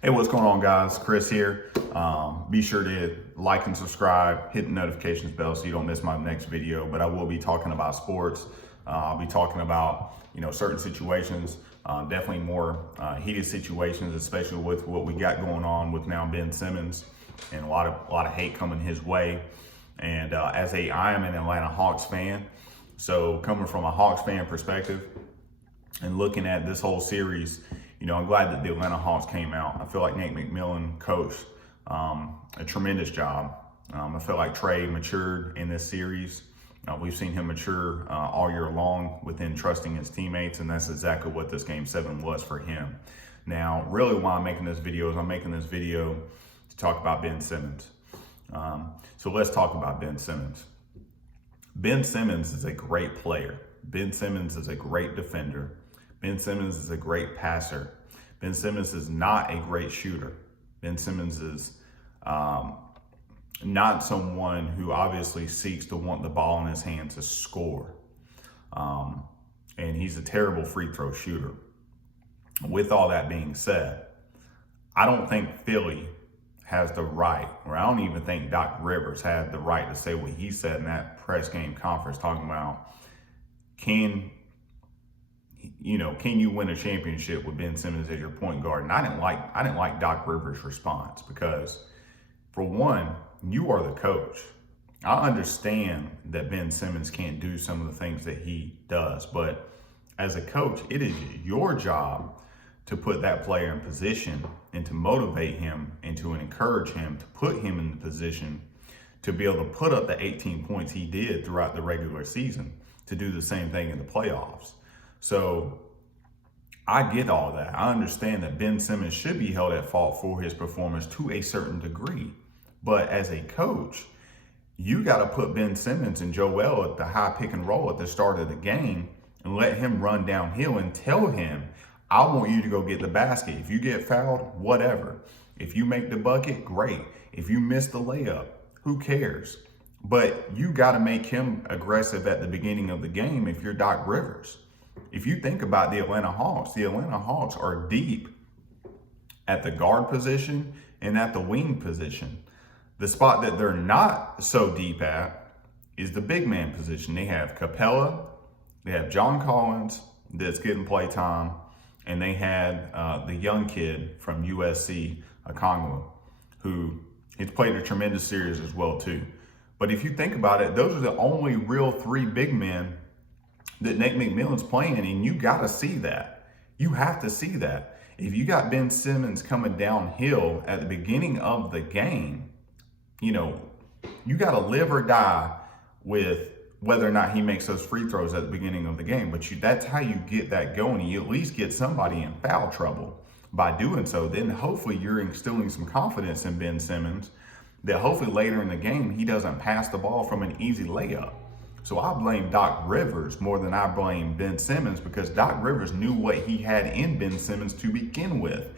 Hey, what's going on, guys? Chris here. Be sure to like and subscribe, hit the notifications bell so you don't miss my next video. But I will be talking about sports. I'll be talking about certain situations, definitely more heated situations, especially with what we got going on with now Ben Simmons, and a lot of hate coming his way. And I am an Atlanta Hawks fan, so coming from a Hawks fan perspective and looking at this whole series, I'm glad that the Atlanta Hawks came out. I feel like Nate McMillan coached a tremendous job. I feel like Trey matured in this series. We've seen him mature all year long within trusting his teammates, and that's exactly what this Game 7 was for him. Now, really why I'm making this video is I'm making this video to talk about Ben Simmons. So let's talk about Ben Simmons. Ben Simmons is a great player. Ben Simmons is a great defender. Ben Simmons is a great passer. Ben Simmons is not a great shooter. Ben Simmons is not someone who obviously seeks to want the ball in his hand to score. And he's a terrible free throw shooter. With all that being said, I don't think Philly has the right, or I don't even think Doc Rivers had the right to say what he said in that press game conference, talking about can you win a championship with Ben Simmons as your point guard? And I didn't like Doc Rivers' response, because for one, you are the coach. I understand that Ben Simmons can't do some of the things that he does, but as a coach, it is your job to put that player in position and to motivate him and to encourage him, to put him in the position to be able to put up the 18 points he did throughout the regular season, to do the same thing in the playoffs. So I get all that. I understand that Ben Simmons should be held at fault for his performance to a certain degree. But as a coach, you got to put Ben Simmons and Joel at the high pick and roll at the start of the game and let him run downhill and tell him, I want you to go get the basket. If you get fouled, whatever. If you make the bucket, great. If you miss the layup, who cares? But you got to make him aggressive at the beginning of the game if you're Doc Rivers. If you think about the Atlanta Hawks are deep at the guard position and at the wing position. The spot that they're not so deep at is the big man position. They have Capella, they have John Collins that's getting play time, and they had the young kid from USC, Okongwu, who has played a tremendous series as well too. But if you think about it, those are the only real three big men that Nate McMillan's playing, and you got to see that. You have to see that. If you got Ben Simmons coming downhill at the beginning of the game, you got to live or die with whether or not he makes those free throws at the beginning of the game. But that's how you get that going. You at least get somebody in foul trouble by doing so. Then hopefully you're instilling some confidence in Ben Simmons that hopefully later in the game he doesn't pass the ball from an easy layup. So I blame Doc Rivers more than I blame Ben Simmons, because Doc Rivers knew what he had in Ben Simmons to begin with,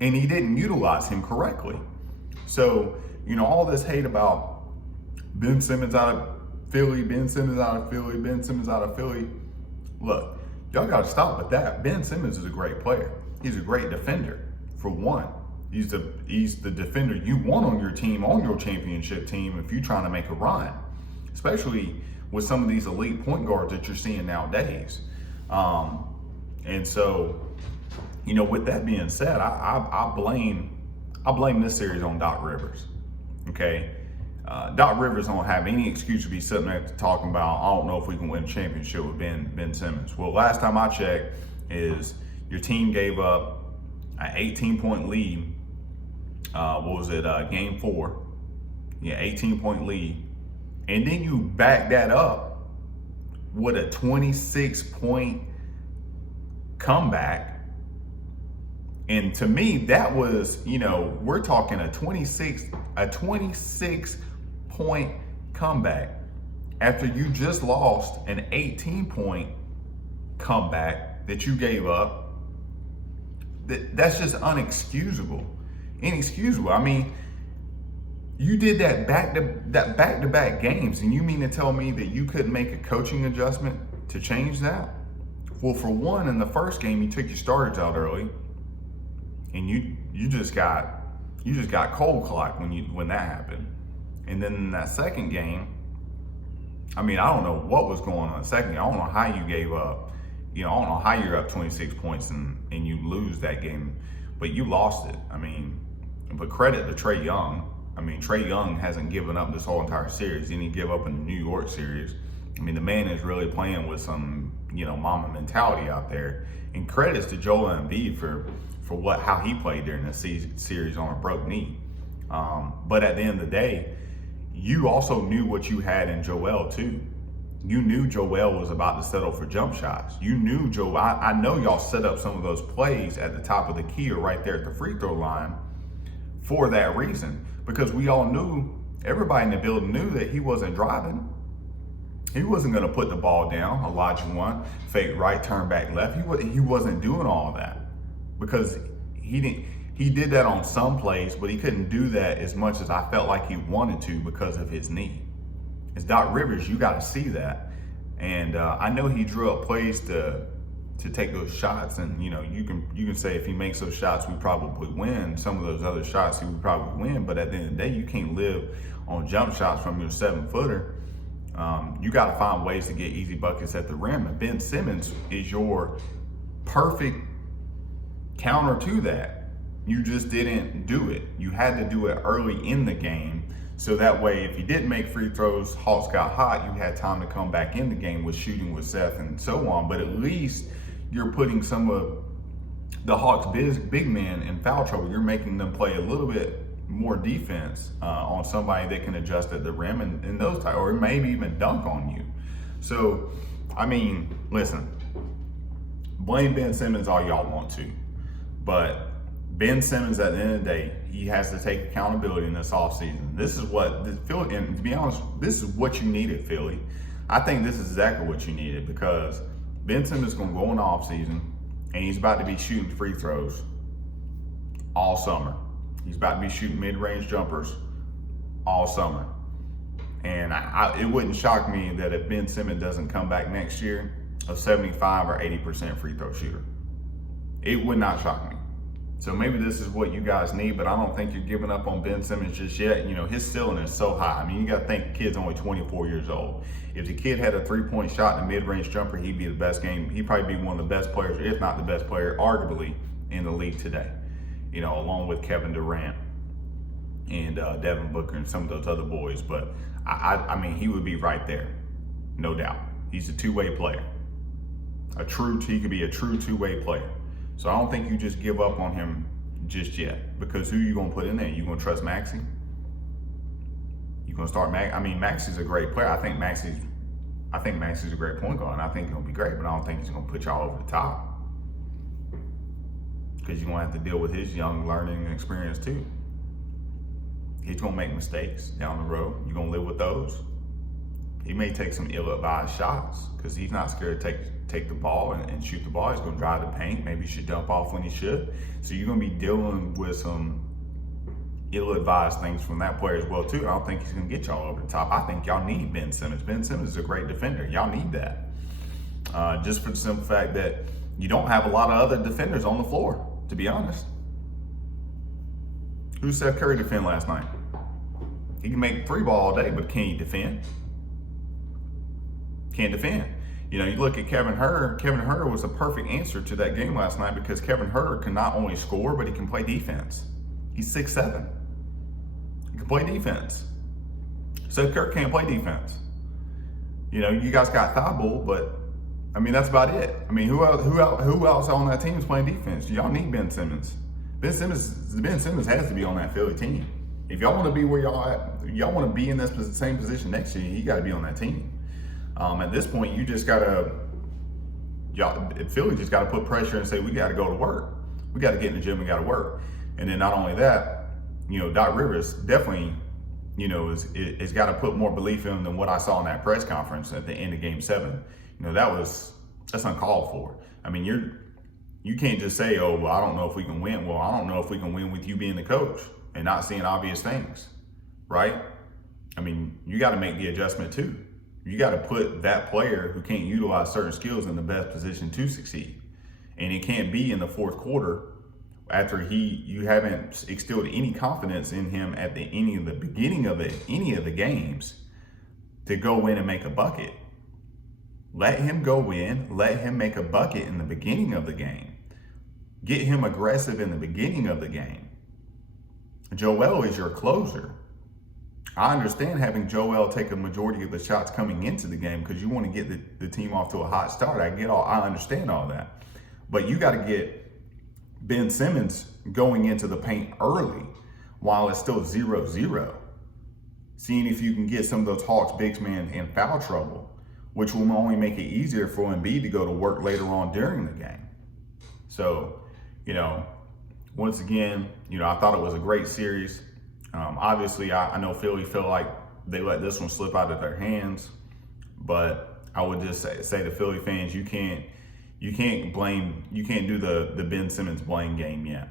and he didn't utilize him correctly. So, all this hate about Ben Simmons out of Philly, Ben Simmons out of Philly, Ben Simmons out of Philly. Look, y'all got to stop with that. Ben Simmons is a great player. He's a great defender, for one. He's the defender you want on your team, on your championship team, if you're trying to make a run, especially with some of these elite point guards that you're seeing nowadays. And so, with that being said, I blame this series on Doc Rivers. Okay, Doc Rivers don't have any excuse to be sitting there talking about, I don't know if we can win a championship with Ben Simmons. Well, last time I checked, is your team gave up an 18-point lead. Game 4? Yeah, 18-point lead. And then you back that up with a 26-point comeback. And to me, that was, we're talking a 26-point comeback after you just lost an 18-point comeback that you gave up. That's just inexcusable. I mean, you did that back-to-back games, and you mean to tell me that you couldn't make a coaching adjustment to change that? Well, for one, in the first game, you took your starters out early. and you just got cold clocked when that happened. And then in that second game, I mean, I don't know what was going on in the second game. I don't know how you gave up. I don't know how you're up 26 points and you lose that game, but you lost it. I mean, but credit to Trae Young. I mean, Trae Young hasn't given up this whole entire series. He didn't give up in the New York series. I mean, the man is really playing with some, mama mentality out there. And credits to Joel Embiid for how he played during the series on a broke knee. But at the end of the day, you also knew what you had in Joel too. You knew Joel was about to settle for jump shots. You knew Joel. I know y'all set up some of those plays at the top of the key or right there at the free throw line for that reason, because we all knew, everybody in the building knew that he wasn't driving. He wasn't going to put the ball down, Elijah one, fake right, turn back left. He wasn't doing all of that, because he did that on some plays, but he couldn't do that as much as I felt like he wanted to because of his knee. It's Doc Rivers, you got to see that. And I know he drew up plays to take those shots, and you can say if he makes those shots, we probably win. Some of those other shots, he would probably win. But at the end of the day, you can't live on jump shots from your 7-footer. You got to find ways to get easy buckets at the rim. And Ben Simmons is your perfect counter to that. You just didn't do it. You had to do it early in the game, so that way if you didn't make free throws, Hawks got hot, you had time to come back in the game with shooting with Seth and so on. But at least you're putting some of the Hawks big men in foul trouble. You're making them play a little bit more defense on somebody that can adjust at the rim and those type, or maybe even dunk on you. So, I mean, listen, blame Ben Simmons all y'all want to, but Ben Simmons, at the end of the day, he has to take accountability in this offseason. This is what Philly, and to be honest, this is what you needed, Philly. I think this is exactly what you needed, because Ben Simmons is going to go in the offseason and he's about to be shooting free throws all summer. He's about to be shooting mid-range jumpers all summer. And it wouldn't shock me that if Ben Simmons doesn't come back next year, a 75 or 80% free throw shooter. It would not shock me. So maybe this is what you guys need, but I don't think you're giving up on Ben Simmons just yet. His ceiling is so high. I mean, you got to think the kid's only 24 years old. If the kid had a 3-point shot and a mid-range jumper, he'd be the best game. He'd probably be one of the best players, if not the best player, arguably, in the league today. Along with Kevin Durant and Devin Booker and some of those other boys. But I mean, he would be right there, no doubt. He's a two-way player. He could be a true two-way player. So I don't think you just give up on him just yet, because who you gonna put in there? You gonna trust Maxey? You gonna start Max? I mean, Maxey's a great player. I think Maxey's a great point guard, and I think he's gonna be great. But I don't think he's gonna put y'all over the top, because you're gonna have to deal with his young learning experience too. He's gonna make mistakes down the road. You're gonna live with those. He may take some ill-advised shots because he's not scared to take the ball and shoot the ball. He's going to drive the paint. Maybe he should dump off when he should. So you're going to be dealing with some ill-advised things from that player as well too. I don't think he's going to get y'all over the top. I think y'all need Ben Simmons. Ben Simmons is a great defender. Y'all need that. Just for the simple fact that you don't have a lot of other defenders on the floor, to be honest. Who Steph Curry defend last night? He can make three ball all day, but can he defend? Can't defend. You look at Kevin Huerter. Kevin Huerter was a perfect answer to that game last night, because Kevin Huerter can not only score, but he can play defense. He's 6'7". He can play defense. Seth Curry can't play defense. You guys got Thibault, but I mean, that's about it. I mean, who else on that team is playing defense? Y'all need Ben Simmons. Ben Simmons has to be on that Philly team. If y'all want to be where y'all at, y'all want to be in this same position next year, you got to be on that team. At this point, you just gotta, Philly just gotta put pressure and say, we gotta go to work. We gotta get in the gym, we gotta work. And then not only that, Doc Rivers definitely, is gotta put more belief in him than what I saw in that press conference at the end of Game 7. That's uncalled for. I mean, you can't just say, oh, well, I don't know if we can win. Well, I don't know if we can win with you being the coach and not seeing obvious things, right? I mean, you gotta make the adjustment too. You got to put that player who can't utilize certain skills in the best position to succeed. And it can't be in the fourth quarter after you haven't instilled any confidence in him at the beginning of any of the games to go in and make a bucket. Let him go in, let him make a bucket in the beginning of the game. Get him aggressive in the beginning of the game. Joel is your closer. I understand having Joel take a majority of the shots coming into the game because you want to get the team off to a hot start. I understand all that. But you got to get Ben Simmons going into the paint early while it's still 0-0. Seeing if you can get some of those Hawks bigs man in foul trouble, which will only make it easier for Embiid to go to work later on during the game. So, once again, I thought it was a great series. Obviously, I know Philly feel like they let this one slip out of their hands, but I would just say to Philly fans, you can't do the Ben Simmons blame game yet.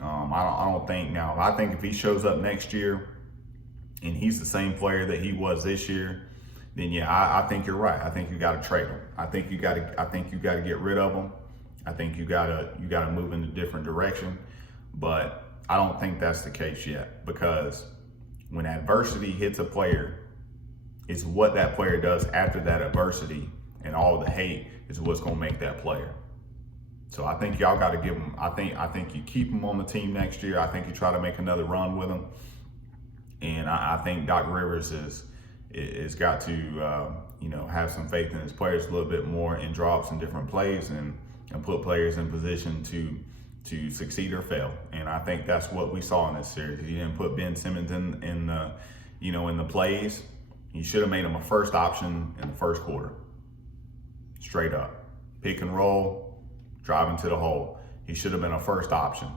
I don't think now. I think if he shows up next year and he's the same player that he was this year, then yeah, I think you're right. I think you got to trade him. I think you got to get rid of him. I think you got to move in a different direction. But I don't think that's the case yet, because when adversity hits a player, it's what that player does after that adversity and all the hate is what's going to make that player. So I think y'all got to give him. I think you keep him on the team next year. I think you try to make another run with him, and I think Doc Rivers is got to have some faith in his players a little bit more and draw up some different plays and put players in position to succeed or fail. And I think that's what we saw in this series. You didn't put Ben Simmons in the plays. You should have made him a first option in the first quarter. Straight up. Pick and roll, driving to the hole. He should have been a first option,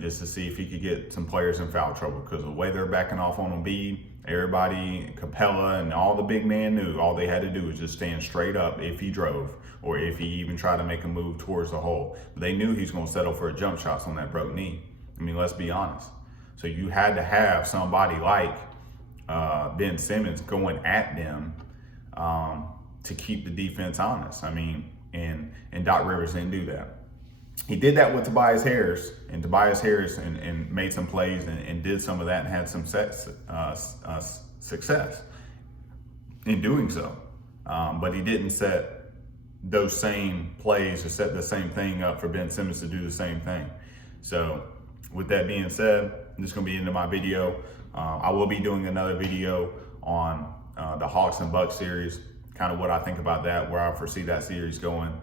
just to see if he could get some players in foul trouble, because the way they're backing off on Embiid, everybody, Capella and all the big man knew all they had to do was just stand straight up if he drove or if he even tried to make a move towards the hole. But they knew he was going to settle for jump shots on that broke knee. I mean, let's be honest. So you had to have somebody like Ben Simmons going at them to keep the defense honest. I mean, and Doc Rivers didn't do that. He did that with Tobias Harris, and Tobias Harris and made some plays and did some of that and had some success in doing so. But he didn't set those same plays or set the same thing up for Ben Simmons to do the same thing. So with that being said, this is going to be the end of my video. I will be doing another video on the Hawks and Bucks series, kind of what I think about that, where I foresee that series going.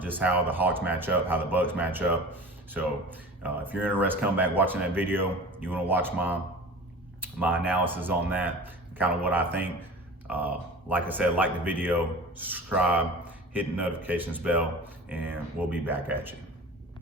Just how the Hawks match up, how the Bucks match up. So if you're interested, come back watching that video. You want to watch my analysis on that, kind of what I think. Like I said, like the video, subscribe, hit the notifications bell, and we'll be back at you.